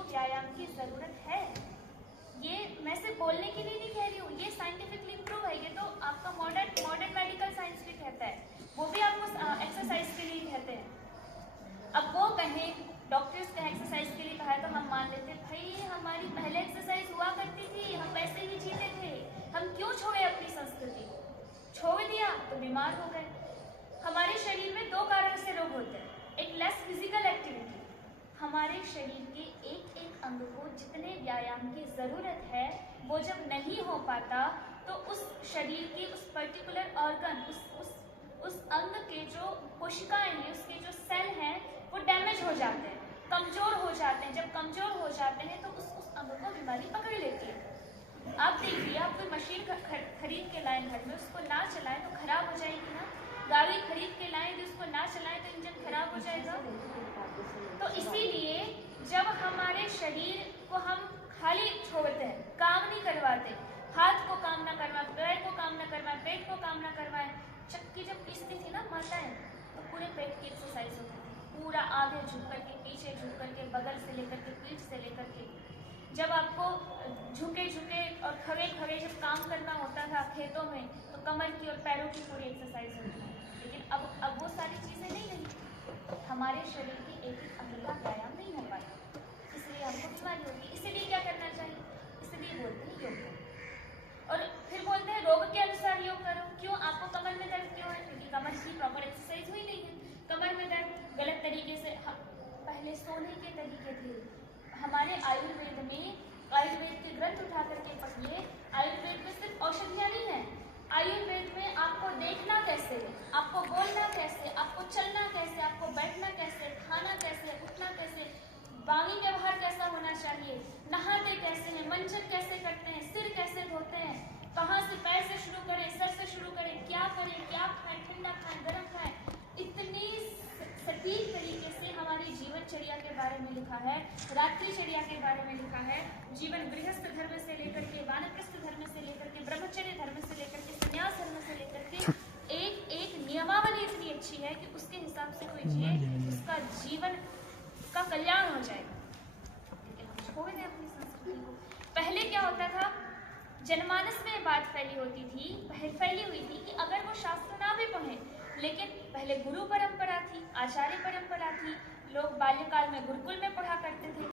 को व्यायाम की जरूरत है। ये मैं सिर्फ बोलने के लिए नहीं कह रही हूँ, ये साइंटिफिकली प्रूव है। ये तो आपका मॉडर्न मेडिकल साइंस भी कहता है, वो भी आपको एक्सरसाइज के लिए कहते हैं। अब वो कहें, डॉक्टर्स कहें एक्सरसाइज के लिए कहा है तो हम मान लेते हैं, भाई हमारी पहले एक्सरसाइज हुआ करती थी, हम वैसे ही जीते थे, हम क्यों छोड़े अपनी संस्कृति? छोड़ दिया तो बीमार हो गए। हमारे शरीर में दो कारण से रोग होते हैं। एक लेस फिजिकल एक्टिविटी, हमारे शरीर के एक एक अंग को जितने व्यायाम की जरूरत है वो जब नहीं हो पाता तो उस शरीर के उस पर्टिकुलर ऑर्गन, उस अंग के जो कोशिकाएं हैं, उसके जो सेल हैं वो डैमेज हो जाते हैं, कमजोर हो जाते हैं। जब कमजोर हो जाते हैं तो उस अंग को बीमारी पकड़ लेती है। आप देखिए, आप कोई मशीन खरीद के लाएं घर में, उसको ना चलाएं तो खराब हो जाएगी ना। गाड़ी खरीद के लाएं तो उसको ना चलाएं तो इंजन खराब हो जाएगा। तो इसीलिए जब हमारे शरीर को हम खाली छोड़ते हैं, काम नहीं करवाते, हाथ को काम ना करवाए, पैर को काम ना करवाए, पेट को काम ना करवाए। चक्की जब पीसती थी ना माताएं तो पूरे पेट की एक्सरसाइज होती थी, पूरा आगे झुक करके, पीछे झुक करके, बगल से लेकर के, पीठ से लेकर के। जब आपको झुके झुके और खड़े खड़े जब काम करना होता था खेतों में तो कमर की और पैरों की पूरी एक्सरसाइज होती थी। लेकिन अब वो सारी चीजें नहीं रही। हमारे शरीर के एक एक अंग का व्यायाम नहीं हो पाता, इसलिए हमको बीमारी होगी। इसलिए क्या करना चाहिए? इसलिए बोलते हैं योग। और फिर बोलते हैं रोग के अनुसार योग करो। क्यों? आपको कमर में दर्द क्यों है? क्योंकि कमर की प्रॉपर एक्सरसाइज हुई नहीं है। कमर में दर्द गलत तरीके से, पहले सोने के तरीके थे। हमारे आयुर्वेद के ग्रंथ उठा करके पढ़िए। आयुर्वेद में सिर्फ औषधियाँ नहीं है, आयुर्वेद में आपको देखना कैसे, आपको बोलना कैसे, आपको चलना कैसे, आपको बैठना कैसे, खाना कैसे, उठना कैसे, वाणी व्यवहार कैसा होना चाहिए, नहाते कैसे हैं, मंचन कैसे करते हैं, सिर कैसे धोते हैं, कहाँ से, पैर से शुरू करें, सर से शुरू करें, क्या करें, क्या खाएं, ठंडा खाएं, गर्म खाएं। इतनी सटीक तरीके से हमारी जीवनचर्या के बारे में लिखा है, रात्रिचर्या के बारे में लिखा है, जीवन गृहस्थ धर्म से लेकर के वानप्रस्थ धर्म से लेकर के ब्रह्मचर्य धर्म से लेकर के संन्यास धर्म से लेकर के एक एक नियमावली इतनी अच्छी है कि उसके हिसाब से कोई जिए, उसका जीवन का कल्याण हो जाएगा। लेकिन हम छोड़ दें अपनी संस्कृति को। पहले क्या होता था, जनमानस में बात फैली हुई थी कि अगर वो शास्त्र ना भी पढ़े, लेकिन पहले गुरु परंपरा थी, आचार्य परंपरा थी, लोग बाल्यकाल में गुरुकुल में पढ़ा करते थे।